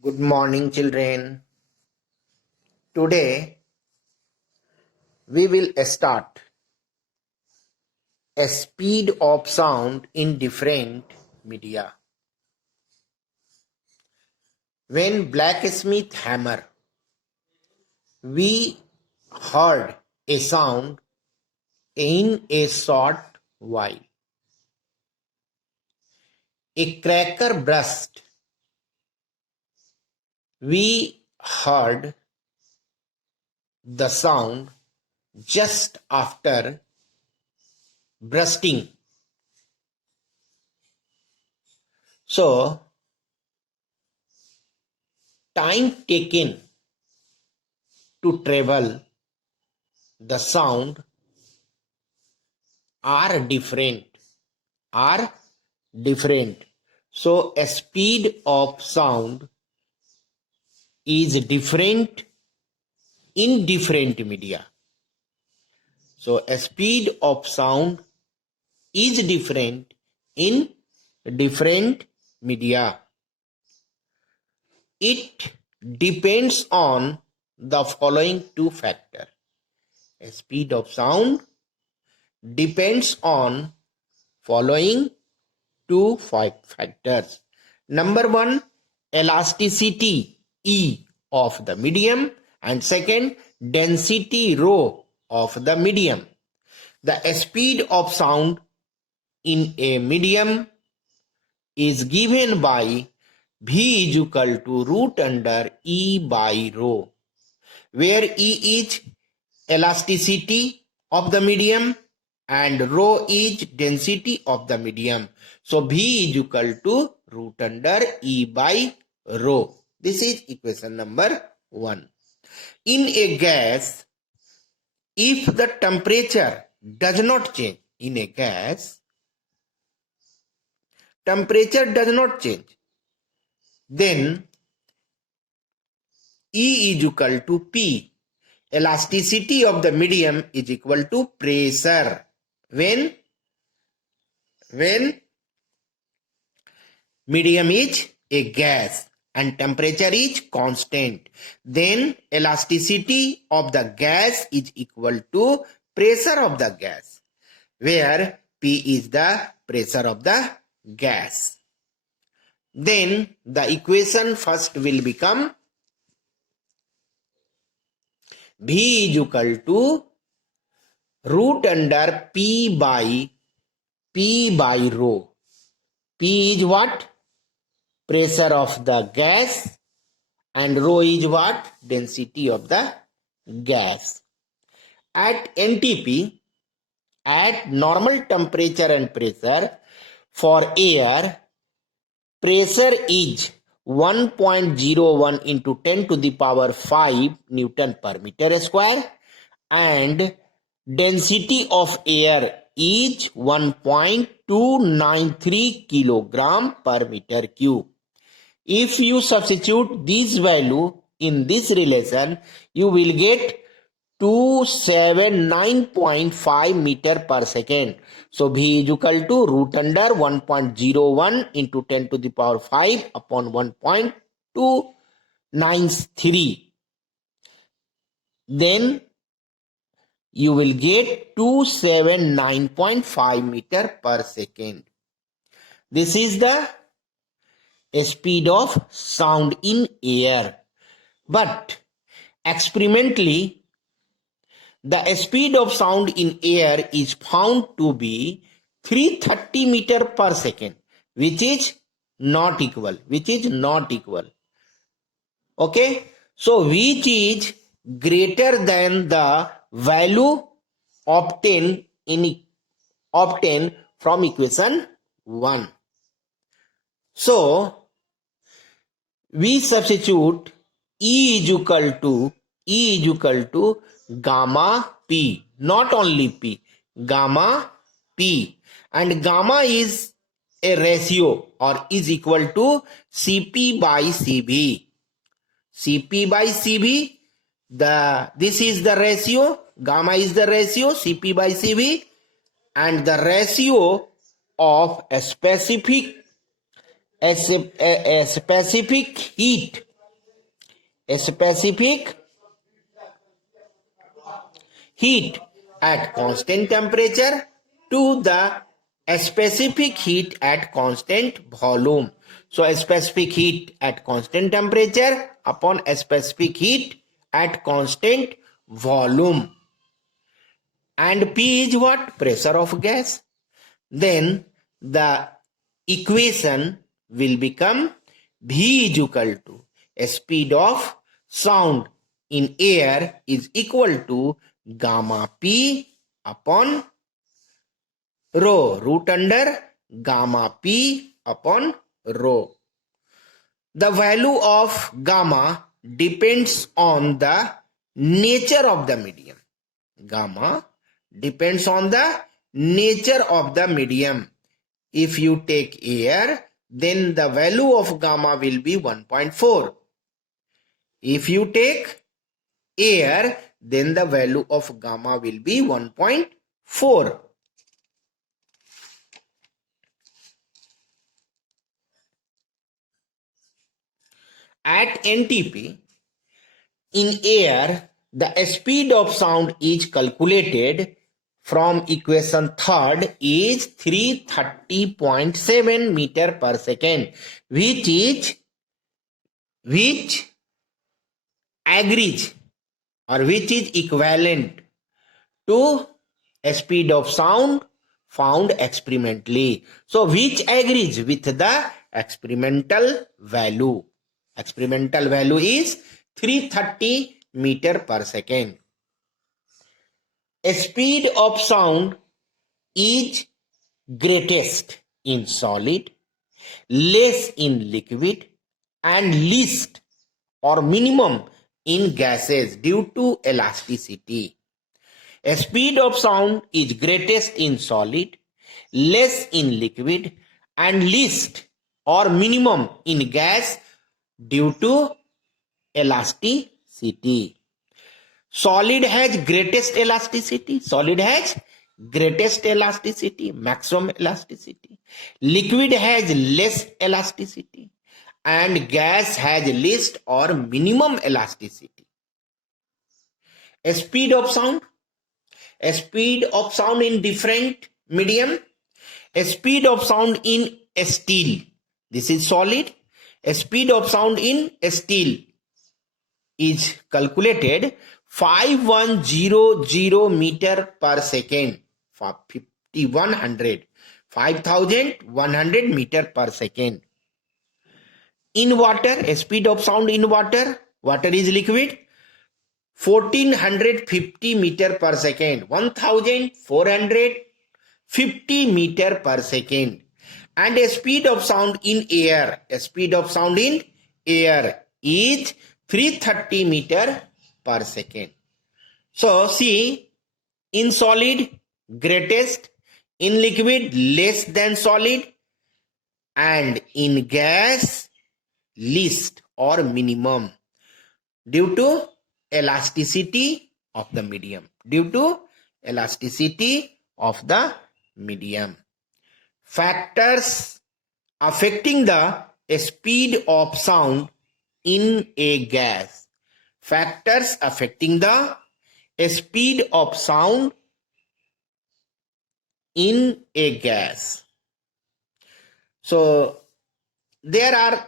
Good morning, children. Today we will start a speed of sound in different media. When blacksmith hammer, we heard a sound in a short while. A cracker burst. We heard the sound just after bursting. So, time taken to travel the sound are different. So a speed of sound is different in different media. So a speed of sound is different in different media. It depends on the following two factors. A speed of sound depends on following two factors. Number one, elasticity E of the medium, and second, density rho of the medium. The speed of sound in a medium is given by V is equal to root under E by rho, where E is elasticity of the medium and rho is density of the medium. So V is equal to root under E by rho. This is equation number 1. In a gas, if the temperature does not change, then E is equal to P. Elasticity of the medium is equal to pressure. When medium is a gas and temperature is constant, then elasticity of the gas is equal to pressure of the gas, where P is the pressure of the gas. Then the equation first will become V is equal to root under P by rho. P is what? Pressure of the gas, and rho is what? Density of the gas. At NTP, at normal temperature and pressure, for air, pressure is 1.01 into 10 to the power 5 Newton per meter square, and density of air is 1.293 kilogram per meter cube. If you substitute this value in this relation, you will get 279.5 meter per second. So V is equal to root under 1.01 into 10 to the power 5 upon 1.293. Then you will get 279.5 meter per second. This is the speed of sound in air. But experimentally, the speed of sound in air is found to be 330 meter per second, which is not equal. Okay, so which is greater than the value obtained from equation 1. So we substitute E is equal to gamma P, not only P, gamma P, and gamma is a ratio or is equal to Cp by Cv. Cp by Cv, this is the ratio, gamma is the ratio, Cp by Cv, and the ratio of a specific heat specific heat at constant temperature to the specific heat at constant volume. So a specific heat at constant temperature upon a specific heat at constant volume. And P is what? Pressure of gas. Then the equation will become V is equal to a speed of sound in air is equal to gamma P upon rho, root under gamma P upon rho. The value of gamma depends on the nature of the medium. Gamma depends on the nature of the medium. If you take air, then the value of gamma will be 1.4. If you take air, then the value of gamma will be 1.4. At NTP, in air, the speed of sound is calculated from equation 3rd is 330.7 meter per second, which agrees or which is equivalent to a speed of sound found experimentally. So which agrees with the experimental value. Experimental value is 330 meter per second. A speed of sound is greatest in solid, less in liquid, and least or minimum in gases due to elasticity. A speed of sound is greatest in solid, less in liquid, and least or minimum in gas due to elasticity. Solid has greatest elasticity. Solid has greatest elasticity, maximum elasticity. Liquid has less elasticity. And gas has least or minimum elasticity. A speed of sound in different medium. A speed of sound in steel. This is solid. A speed of sound in steel is calculated 5100 meter per second. 5100 meter per second. In water, a speed of sound in water is liquid, 1450 meter per second, 1450 meter per second. And a speed of sound in air, is 330 meter per second. So see, in solid, greatest, in liquid, less than solid, and in gas, least or minimum due to elasticity of the medium. Factors affecting the speed of sound in a gas. Factors affecting the speed of sound in a gas. So there are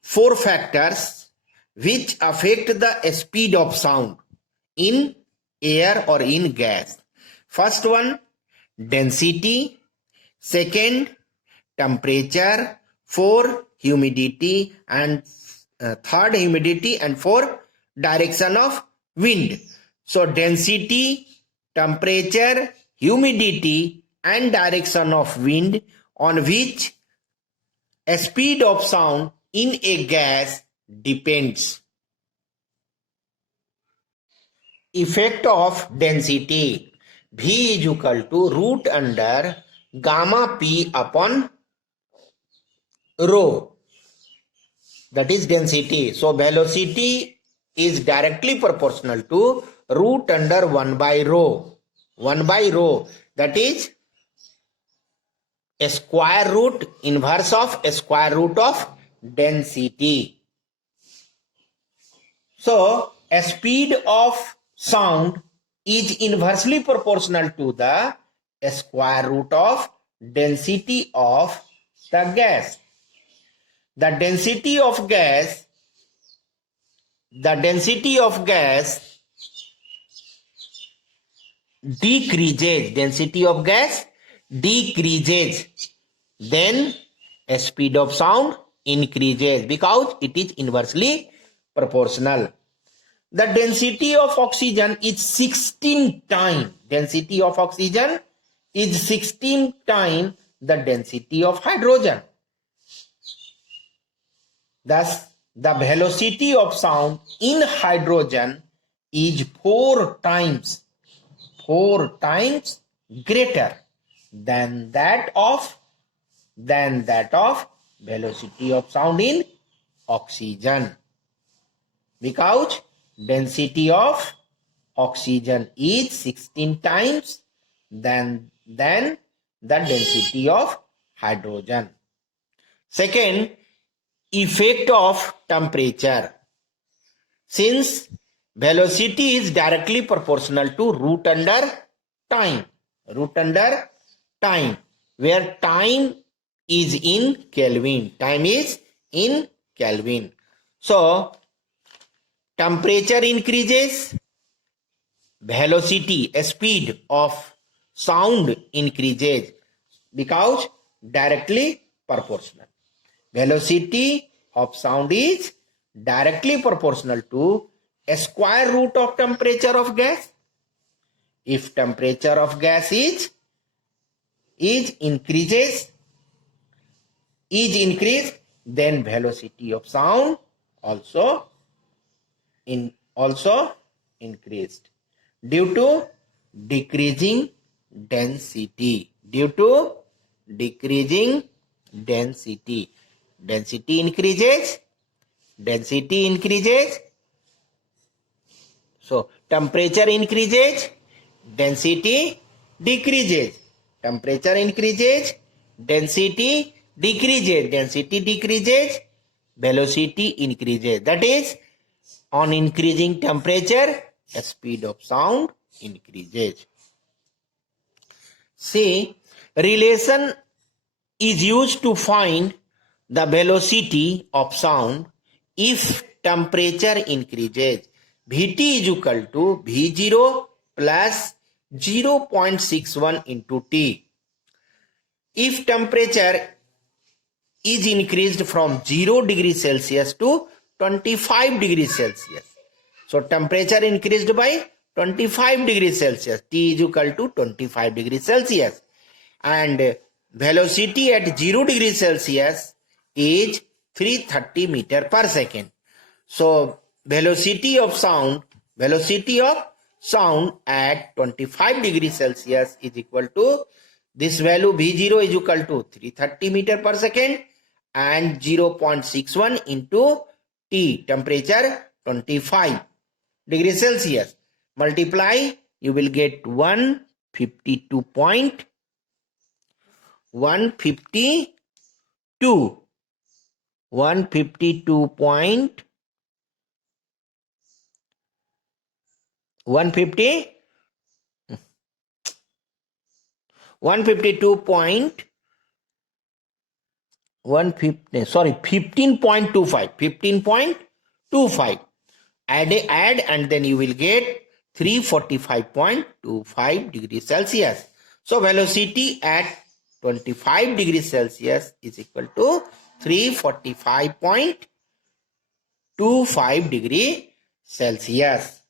4 factors which affect the speed of sound in air or in gas. First one, density. Second, temperature. 4, humidity. And third, humidity. And 4, direction of wind. So density, temperature, humidity, and direction of wind on which a speed of sound in a gas depends. Effect of density. V is equal to root under gamma P upon rho. That is density. So velocity is directly proportional to root under 1 by rho. 1 by rho. That is a square root, inverse of a square root of density. So, a speed of sound is inversely proportional to the square root of density of the gas. The density of gas decreases, then a speed of sound increases because it is inversely proportional. The density of oxygen is 16 times. Density of oxygen is 16 times the density of hydrogen. Thus, the velocity of sound in hydrogen is 4 times greater than that of velocity of sound in oxygen, because density of oxygen is 16 times than the density of hydrogen. Second, effect of temperature. Since velocity is directly proportional to root under time, where time is in Kelvin. So, temperature increases, velocity, speed of sound increases, because directly proportional. Velocity of sound is directly proportional to a square root of temperature of gas. If temperature of gas is increased, then velocity of sound also increased due to decreasing density. Density increases. So, temperature increases, density decreases. Temperature increases, density decreases, velocity increases. That is, on increasing temperature, the speed of sound increases. See, relation is used to find the velocity of sound if temperature increases. Vt is equal to V0 plus 0.61 into T. If temperature is increased from 0 degrees Celsius to 25 degrees Celsius. So, temperature increased by 25 degrees Celsius. T is equal to 25 degrees Celsius. And velocity at 0 degrees Celsius is 330 meter per second. So, velocity of sound at 25 degrees Celsius is equal to this value. V0 is equal to 330 meter per second and 0.61 into T, temperature 25 degrees Celsius. Multiply, you will get 152. 150 15.25. Add and then you will get 345.25 degrees Celsius. So, velocity at 25 degrees Celsius is equal to 345.25 degrees Celsius.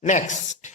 Next.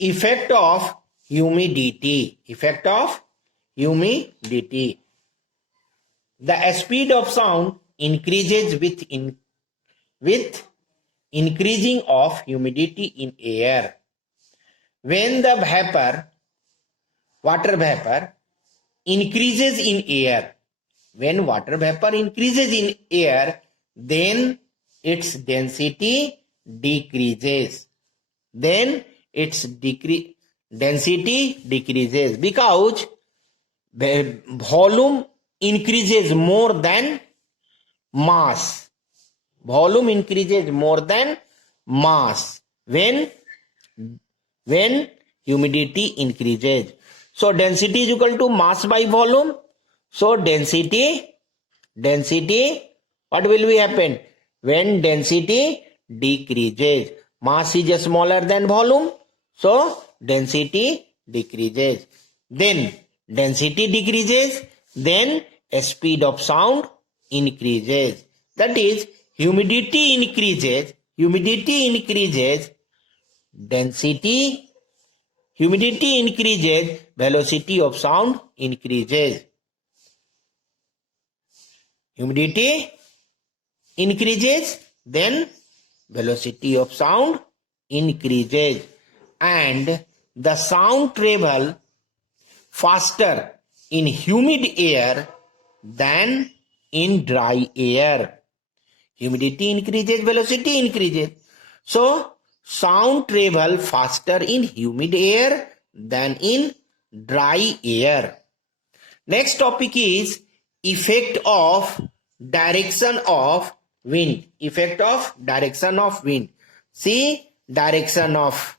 Effect of humidity. The speed of sound increases with increasing of humidity in air. When the water vapor increases in air, then its density decreases. Then its density decreases because volume increases more than mass. Volume increases more than mass when humidity increases. So density is equal to mass by volume. So density, what will be happen? When density decreases, mass is smaller than volume, so density decreases. Then density decreases, then speed of sound increases. That is, humidity increases, density, humidity increases, velocity of sound increases. Humidity increases, then velocity of sound increases, and the sound travel faster in humid air than in dry air. Humidity increases, velocity increases. So sound travel faster in humid air than in dry air. Next topic is effect of direction of wind. Effect of direction of wind. See, direction of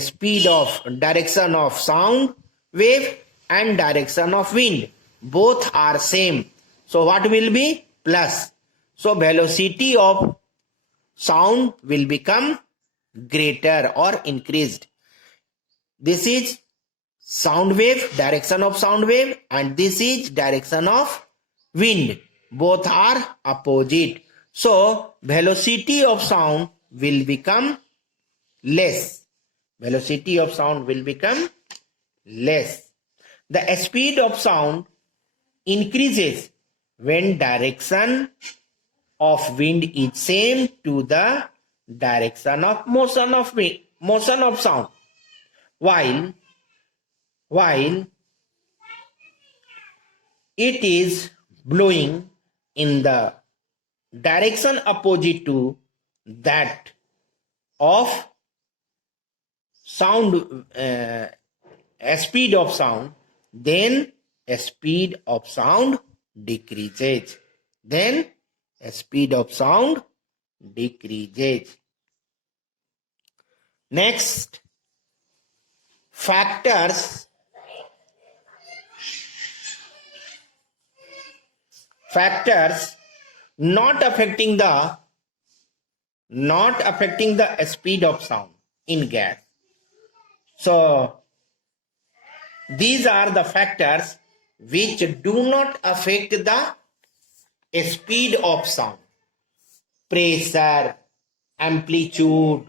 speed of direction of sound wave and direction of wind, both are same. So what will be? Plus. So velocity of sound will become greater or increased. This is sound wave, direction of sound wave, and this is direction of wind. Both are opposite. So velocity of sound will become less. Velocity of sound will become less. The speed of sound increases when direction of wind is same to the direction of motion of wind, motion of sound. While it is blowing in the direction opposite to that of sound, speed of sound, then speed of sound decreases. Then speed of sound decreases. Next, factors not affecting the speed of sound in gas. So these are the factors which do not affect the speed of sound: pressure, amplitude,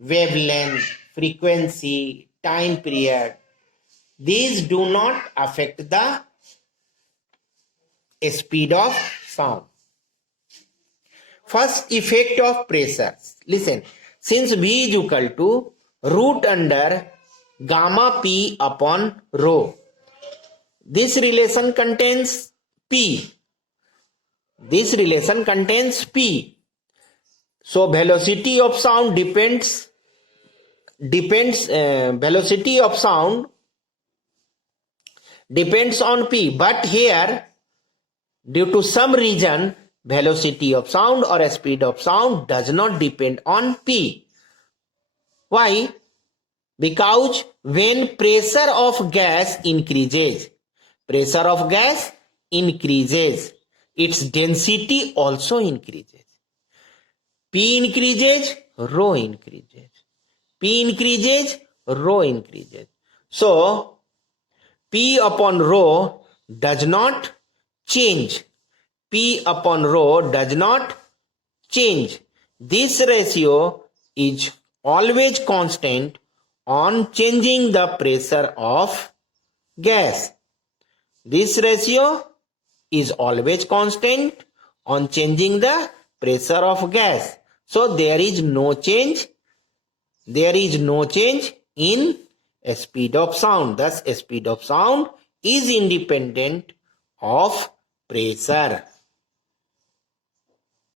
wavelength, frequency, time period. These do not affect the speed of sound. First, effect of pressure. Listen, since V is equal to root under gamma P upon rho, this relation contains P. So velocity of sound depends on P. But here, due to some reason, velocity of sound or speed of sound does not depend on P. Why? Because when pressure of gas increases, its density also increases. P increases, rho increases. So P upon rho does not change. This ratio is always constant on changing the pressure of gas. This ratio is always constant on changing the pressure of gas. So there is no change in speed of sound. Thus, speed of sound is independent of pressure.